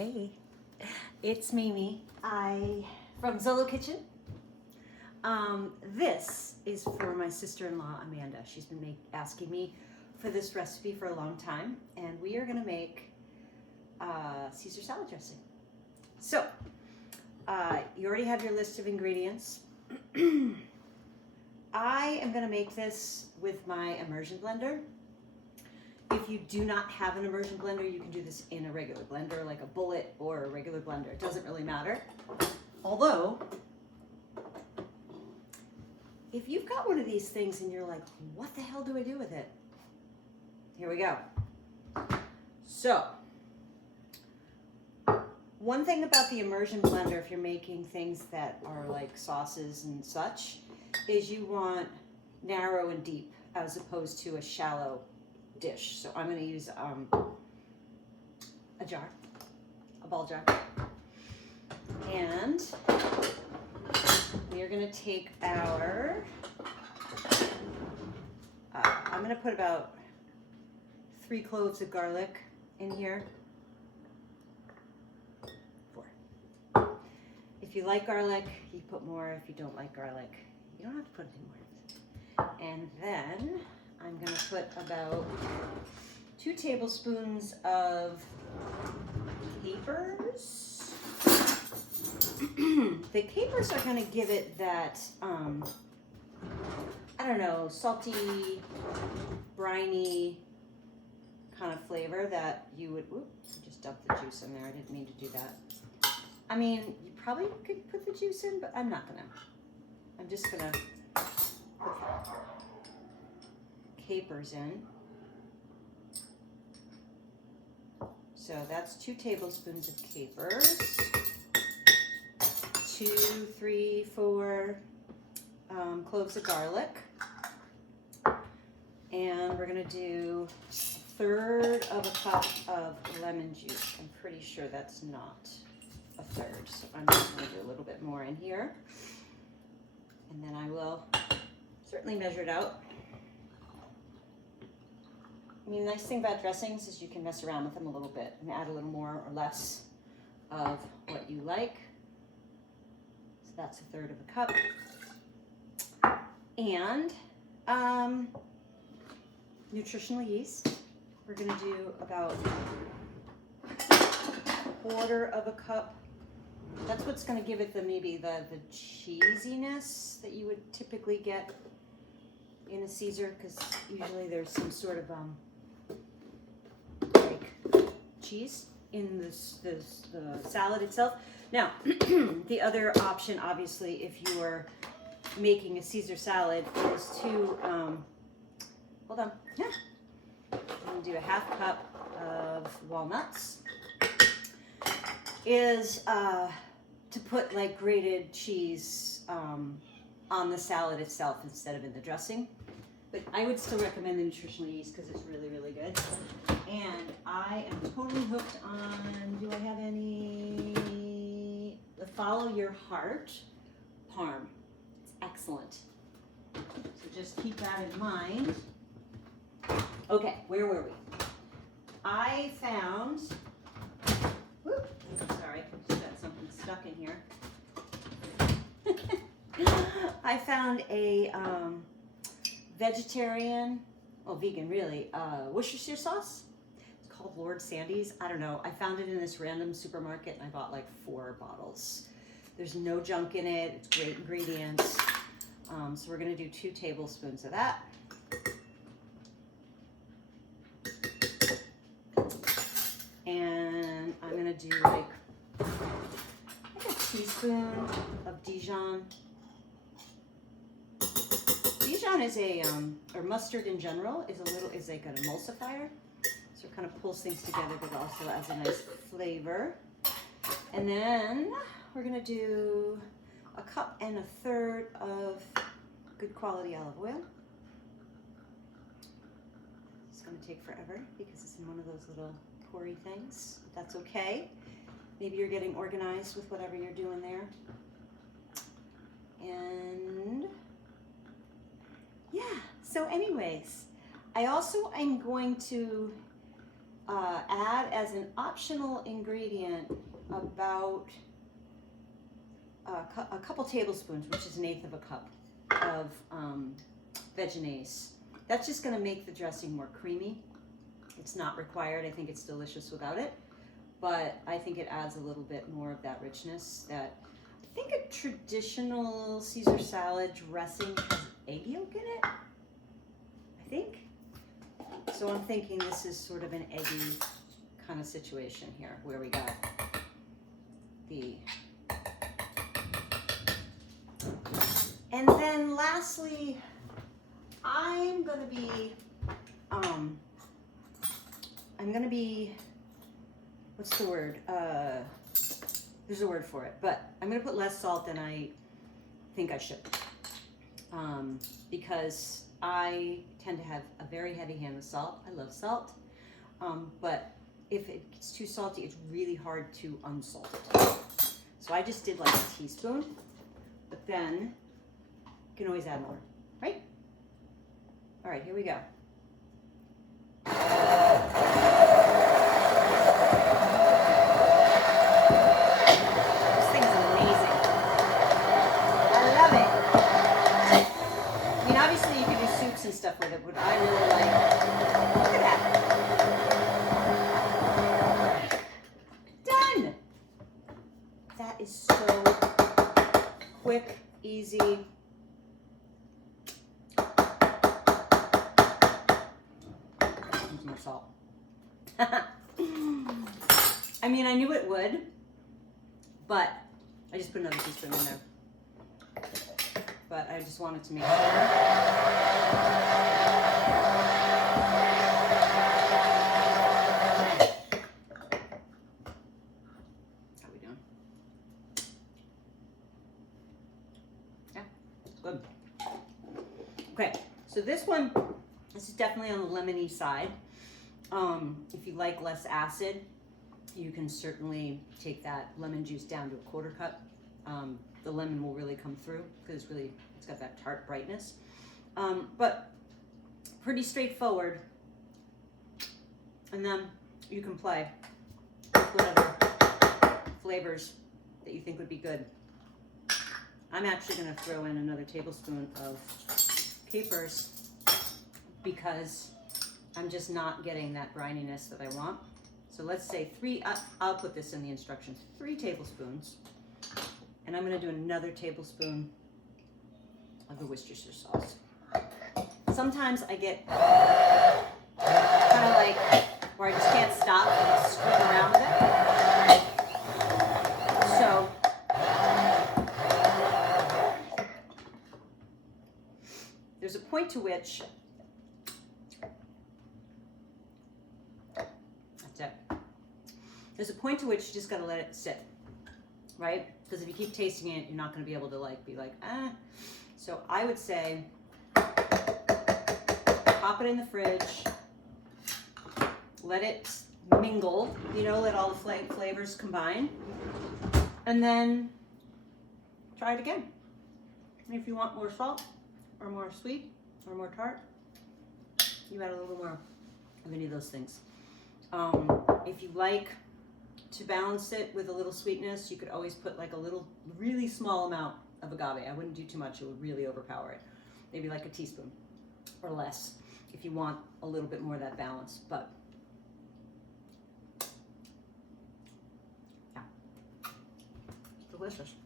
Hey, it's Mimi. From Zolo Kitchen. This is for my sister-in-law Amanda. She's been asking me for this recipe for a long time, and we are going to make Caesar salad dressing. So, you already have your list of ingredients. I am going to make this with my immersion blender. If you do not have an immersion blender, you can do this in a regular blender, like a bullet or a regular blender. It doesn't really matter. Although, if you've got one of these things and you're like, what the hell do I do with it? Here we go. So, one thing about the immersion blender, if you're making things that are like sauces and such, is you want narrow and deep as opposed to a shallow dish. So I'm going to use a ball jar, and we are going to take our, I'm going to put about 3 cloves of garlic in here. 4. If you like garlic, you put more. If you don't like garlic, you don't have to put any more. And then I'm going to put about 2 tablespoons of capers. The capers are going to give it that, I don't know, salty, briny kind of flavor that you would, oops, I just dumped the juice in there. I didn't mean to do that. I mean, you probably could put the juice in, but I'm not going to. I'm just going to put capers in. So that's 2 tablespoons of capers, 2, 3, 4 cloves of garlic, and we're going to do 1/3 of a cup of lemon juice. I'm pretty sure that's not 1/3, so I'm just going to do a little bit more in here, and then I will certainly measure it out. I mean, the nice thing about dressings is you can mess around with them a little bit and add a little more or less of what you like. So that's 1/3 of a cup. And nutritional yeast. We're going to do about 1/4 of a cup. That's what's going to give it maybe the cheesiness that you would typically get in a Caesar, because usually there's some sort of cheese in the salad itself. Now, the other option, obviously, if you are making a Caesar salad, is to, hold on, yeah. I'm gonna do a 1/2 cup of walnuts, is to put like grated cheese on the salad itself instead of in the dressing. But I would still recommend the nutritional yeast because it's really, really good. And I am totally hooked on, do I have any, the Follow Your Heart Parm. It's excellent. So just keep that in mind. Okay, where were we? I found, whoop, sorry, just got something stuck in here. I found a vegetarian, vegan really, Worcestershire sauce. It's called Lord Sandy's. I don't know. I found it in this random supermarket and I bought like 4 bottles. There's no junk in it. It's great ingredients. So we're going to do 2 tablespoons of that. And I'm going to do like a teaspoon of Dijon. Dijon is or mustard in general is like an emulsifier, so it kind of pulls things together, but also adds a nice flavor. And then we're gonna do 1 cup and 1/3 of good quality olive oil. It's gonna take forever because it's in one of those little poury things, but that's okay. Maybe you're getting organized with whatever you're doing there. And yeah, so anyways, I also am going to add as an optional ingredient about a couple tablespoons, which is 1/8 of a cup of Vegenaise. That's just going to make the dressing more creamy. It's not required. I think it's delicious without it, but I think it adds a little bit more of that richness that I think a traditional Caesar salad dressing has egg yolk in it, I think. So I'm thinking this is sort of an eggy kind of situation here where we got the... And then lastly, I'm gonna be, what's the word? There's a word for it, but I'm gonna put less salt than I think I should. Because I tend to have a very heavy hand with salt. I love salt, but if it gets too salty, it's really hard to unsalt it. So I just did like a teaspoon, but then you can always add more, right? All right, here we go. This thing's amazing. I love it. I mean, obviously you can do soups and stuff with it, but I really like, look at that. Done. That is so quick, easy. More salt. I mean, I knew it would, but I just put another teaspoon in there. But I just wanted to make sure. How are we doing? Yeah, good. Okay, so this is definitely on the lemony side. If you like less acid, you can certainly take that lemon juice down to a 1/4 cup. The lemon will really come through because it's got that tart brightness. But pretty straightforward. And then you can play with whatever flavors that you think would be good. I'm actually going to throw in another tablespoon of capers because I'm just not getting that brininess that I want. So let's say 3, I'll put this in the instructions, 3 tablespoons. And I'm gonna do another tablespoon of the Worcestershire sauce. Sometimes I get kind of like, where I just can't stop and screw around with it. So, there's a point to which there's a point to which you just gotta let it sit, right? Because if you keep tasting it, you're not gonna be able to be like, ah. So I would say, pop it in the fridge, let it mingle, let all the flavors combine, and then try it again. And if you want more salt, or more sweet, or more tart, you add a little more of any of those things. If you like to balance it with a little sweetness, you could always put like a little, really small amount of agave. I wouldn't do too much, it would really overpower it. Maybe like a teaspoon or less if you want a little bit more of that balance, but yeah, delicious.